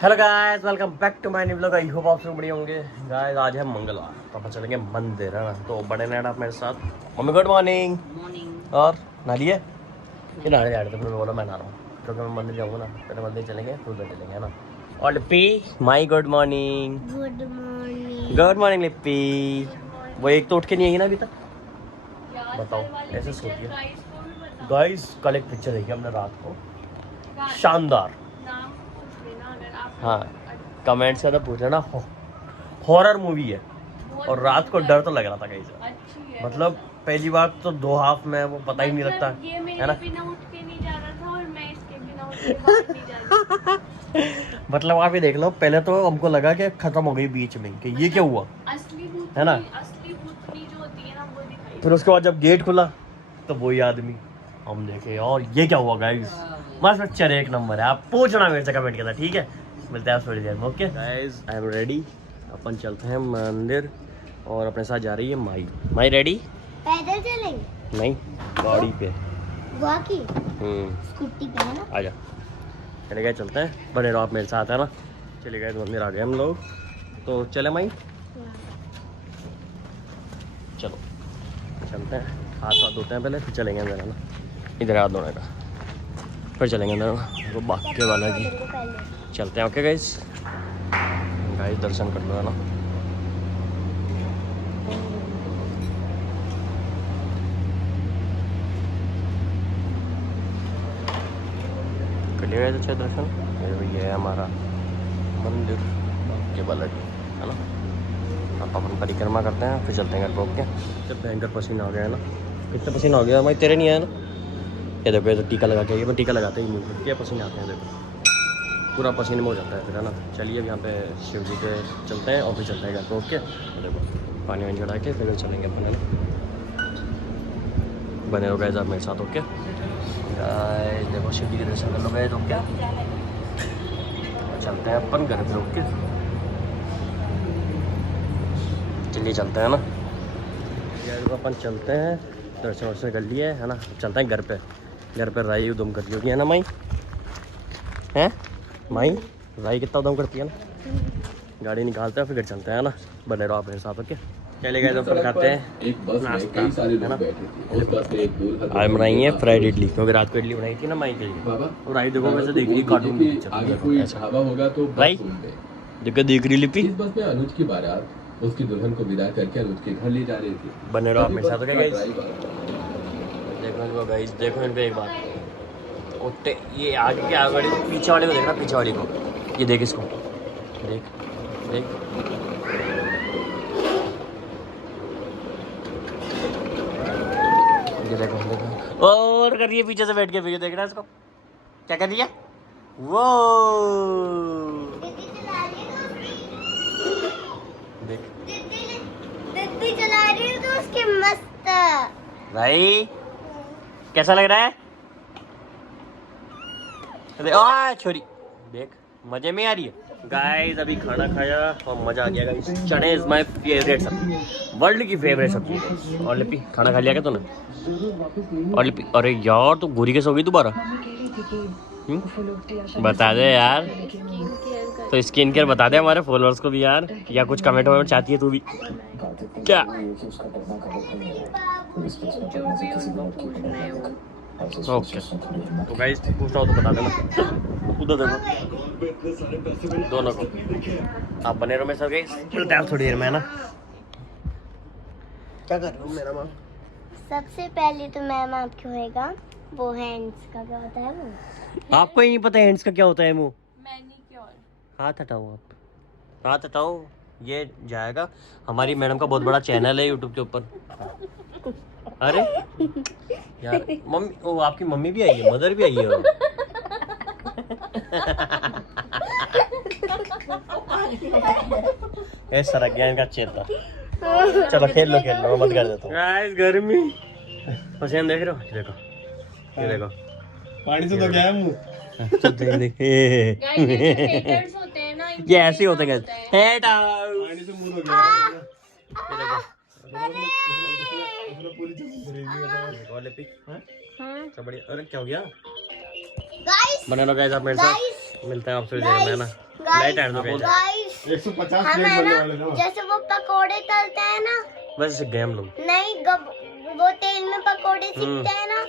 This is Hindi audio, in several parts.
Hello guys, welcome back to my new vlog. I hope आप सब बढ़िया होंगे। गाइस आज है मंगलवार तो अपन चलेंगे मंदिर, है ना। तो बड़े नेट आप मेरे साथ। Mummy good morning. मॉर्निंग। और नहा लिए? ये नहाने जा रहे थे, फिर मैं बोला मैं नहा रहा हूँ क्योंकि मैं मंदिर जाऊँगा ना। पहले मंदिर चलेंगे फिर उधर चलेंगे, है ना। और lippy my good morning. Good morning. Good morning lippy. वो एक तो उठ के नहीं आई ना अभी तक। बताओ ऐसे सोचिए गाइस, कल एक पिक्चर देखी हमने रात को, शानदार। हाँ, कमेंट से तो पूछ लेना। हॉरर मूवी है और रात को डर तो लग रहा था कहीं से। मतलब पहली बात तो दो हाफ में वो पता ही नहीं लगता है ना। मतलब आप ये देख लो, पहले तो हमको लगा कि खत्म हो गई बीच में कि ये क्या हुआ, है ना। फिर उसके बाद जब गेट खुला तो वही आदमी हम देखे, और ये क्या हुआ गाइस। मस्त पिक्चर एक नंबर है। आप पूछना मेरे से कमेंट के अंदर, ठीक है। मिलते हैं थोड़ी देर में। Okay guys, I am ready. अपन चलते हैं मंदिर और अपने साथ जा रही है माई। माई रेडी? पैदल चलेंगे? नहीं, गाड़ी पे। वाकी स्कूटी पे है ना। आजा, चले गए, चलते हैं। बने रहो आप मेरे साथ, है ना। चले गए तो मंदिर आ गए हम लोग, तो चले माई। चलो चलते हैं। हाथ वाथ धोते हैं पहले, फिर चलेंगे अंदर, है ना। इधर हाथ धोने का, फिर चलेंगे अंदर। वो बाकी वाला जी चलते हैं। ओके गाइस, गाइस दर्शन कर लो, है ना। कर लिया गाइस अच्छा दर्शन। ये है हमारा मंदिर बाकी वाला जी, है ना। अब अपन परिक्रमा करते हैं फिर चलते हैं घर पर। ओके, जब भयंकर पसीना हो गया है ना। कितना पसीना हो गया हमारे, तेरे नहीं आया ना। ये देखो, ये तो टीका लगा के, ये मैं टीका लगाते ही मुँह पे क्या पसीने आते हैं। देखो पूरा पसीने में हो जाता है फिर, है ना। चलिए अब यहाँ पे शिव जी के चलते हैं और फिर चलते हैं घर पे। ओके, देखो पानी वानी चढ़ा के फिर चलेंगे अपन, है ना। बने हो गए आप मेरे साथ। ओके गाइस, देखो शिव जी के दर्शन कर लो गए तो क्या चलते हैं अपन घर पे। ओके चलिए चलते हैं ना। तो अपन चलते हैं, दर्शन वर्शन कर लिए, है ना। चलते हैं घर पे। घर पे राई उदम करती होगी, है ना माई। हैं माई, राई कितना उदम करती है ना। गाड़ी निकालते हैं फिर घर चलते हैं ना। बने रहो आप मेरे साथ। ओके चले गए तो फिर खाते हैं नाश्ता, है ना। आज बनाई है फ्राइड इडली, क्योंकि रात को इडली बनाई थी ना माई के लिए। और राई देखो वैसे देख रही कार्टून राई देखो, देख रही लिपि। इस बस में अनुज की बारात उसकी दुल्हन को विदा करके अनुज के घर ले जा रही थी। बने रहो आप मेरे साथ। गाइस देखो इनको, गाइस देखो इन पे एक बात उठते, ये आगे के आगे वाले को, पीछे वाले को देखना, पीछे वाले को। ये देख इसको, देख देख। ये देखो देखो, और कर रही है पीछे से बैठ के, पीछे देखना इसको क्या कर रही है वो। देख दीदी चला रही है तो उसकी मस्त। भाई कैसा लग रहा है? अरे आ छोरी, देख मजे में आ रही है। गाइस अभी खाना खाया और मजा आ गया गाइस। चने इज माय फेवरेट सब्जी, वर्ल्ड की फेवरेट सब्जी। और लिपि खाना खा लिया क्या तूने? और लिपि, अरे यार तू गोरी कैसे हो गई दोबारा? बता दे यार, तो स्किन केयर बता दे हमारे फॉलोअर्स को भी यार, या कुछ कमेंट वमेंट चाहती है तू भी क्या? ओके तो गाइस पूछना हो तो बता देना। उधर देखो दोनों को। आप बने रहो मेरे साथ गाइस, मिलते हैं थोड़ी देर में, है ना। क्या कर रहा हूँ मेरा माँ? सबसे पहले तो मैम आपको होएगा वो हैंड्स का क्या होता है वो। आपको ही नहीं पता हैंड्स का क्या होता है मुँह? मैनिक्योर। हाथ हटाओ, आप हाथ हटाओ। ये जाएगा, हमारी मैडम का बहुत बड़ा चैनल है यूट्यूब के ऊपर। अरे यार मम्मी, ओ आपकी मम्मी भी आई है, मदर भी आई है। ऐसा रख गया इनका चेता। चलो खेल लो मैं बंद कर देता हूँ। गाइस गर्मी पसीना देख रहे हो, देखो ये देखो पानी से तो क्या है मुंह। चल देख हेटर्स होते हैं ना, ये ऐसे होते हैं हेट पानी से मुंह धो गया। बढ़िया। अरे क्या हो गया? गाइस बने लो गाइस आप मेरे साथ, मिलते हैं आपसे देर में, है ना। लाइट आने दो गाइस। गाइस 150 हम प्लेट है बनने ना, वाले ना। जैसे वो पकोड़े तलते हैं ना, बस गए हम लोग। नहीं वो तेल में पकोड़े सीखते हैं ना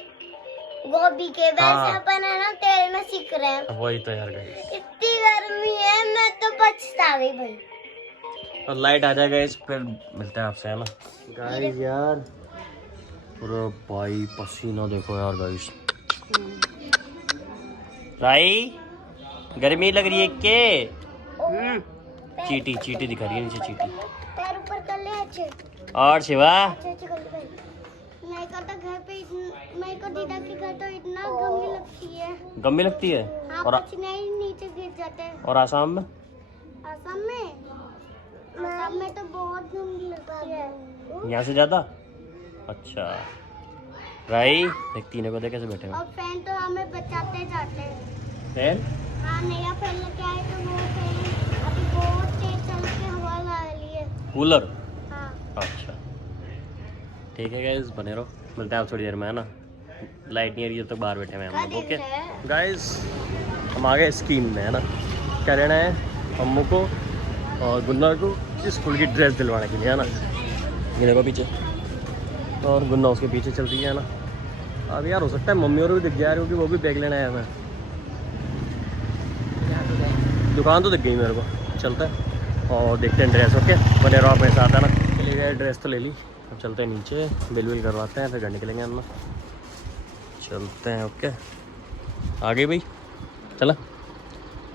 गोभी के, वैसे हाँ। अपन है ना तेल में सीख रहे हैं। वही तो यार गाइस। इतनी गर्मी है, मैं तो पछता गई भाई। और लाइट आ जाएगा इस फिर मिलते हैं आपसे, है ना गाइस। यार पूरा भाई पसीना देखो यार गाइस। राई गर्मी लग रही है के? चीटी चीटी दिखा रही है नीचे, चीटी। पैर ऊपर कर ले अच्छे और शिवा अच्छे कर ले भाई। मेरे को तो घर पे मेरे को दीदा के घर तो इतना गर्मी लगती है। गम्मी लगती है। हाँ, और पसीने ही नीचे गिर जाते हैं। और आसाम में असम में तो बहुत गर्मी लगती है। यहाँ से ज्यादा? अच्छा राई देख, तीनों को देख कैसे बैठे हो। और फैन तो हमें बचाते जाते हैं। फैन? हाँ, नया फैन लेके आए तो वो फैन अभी बहुत तेज चल के हवा ला रही है। कूलर? हाँ। अच्छा ठीक है गाइस, बने रहो, मिलते हैं आप थोड़ी देर में, है ना। लाइट नहीं आ रही है तो बाहर बैठे हुए हैं हम लोग। ओके गाइस, हम आ गए स्कीम में, है ना। क्या लेना है अम्मू को और गुन्ना को स्कूल की ड्रेस दिलवाने के लिए, है ना। ये देखो पीछे, और गुन्ना उसके पीछे चल रही है ना। अब यार हो सकता है मम्मी और भी दिख गया क्योंकि वो भी बैग लेना है हमें। दुकान तो दिख गई मेरे को, चलता है और देखते हैं ड्रेस। ओके बने रहो आप मेरे साथ, है ना। चलिए गए, ड्रेस तो ले ली, अब चलते हैं नीचे, बिल विल करवाते हैं फिर घर निकलेंगे हम। चलते हैं। ओके आ गई भाई, चला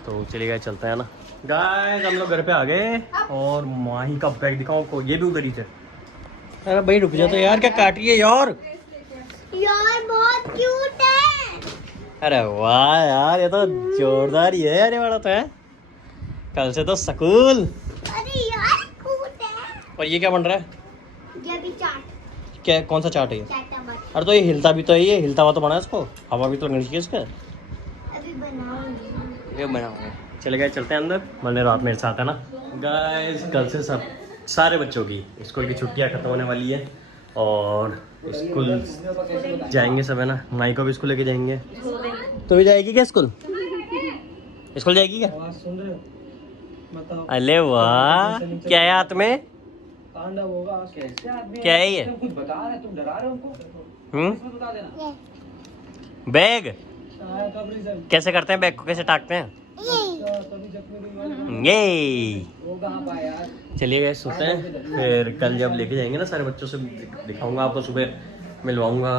तो चलिए गए, चलते हैं ना गाइस। हम लोग घर पे आ गए और माही का बैग दिखाओ को, ये भी उधर ही थे। अरे भाई रुक जाओ तो यार, क्या काट रही है यार? यार बहुत क्यूट है। अरे वाह यार, ये तो जोरदार ही है यार, ये वाला तो है। कल से तो स्कूल। अरे यार क्यूट है। और ये क्या बन रहा है? ये भी चाट क्या, कौन सा चाट है ये? टमाटर अरे तो ये हिलता भी तो है, ये हिलता हुआ तो बना है, इसको हवा भी तो लगनी चाहिए इसका। अभी बनाऊंगी। ये बनाओगे? चले गए, चलते हैं अंदर, बने रात मेरे साथ, है ना गाइस। कल से सारे बच्चों की स्कूल की छुट्टियां खत्म होने वाली है और स्कूल जाएंगे सब, है ना। माई को भी स्कूल लेके जाएंगे। तो भी जाएगी क्या स्कूल? स्कूल जाएगी क्या? अरे वाह, क्या है हाथ में? क्या है ये? बैग? कैसे करते हैं बैग को, कैसे टाकते हैं? ये चलिए गए, सोते हैं फिर कल जब लेके जाएंगे ना सारे बच्चों से दिखाऊंगा आपको, सुबह मिलवाऊंगा।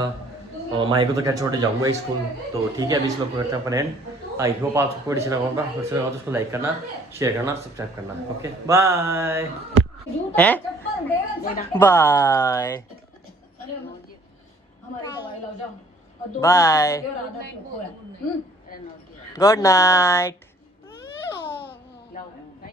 और माई को तो क्या छोटे जाऊंगा स्कूल, तो ठीक है। अभी इस लोग करते हैं अपन एंड। आई होप आप सबको अच्छा लगा होगा, अच्छा लगा तो उसको लाइक करना, शेयर करना, सब्सक्राइब करना। Okay bye, bye bye, good night.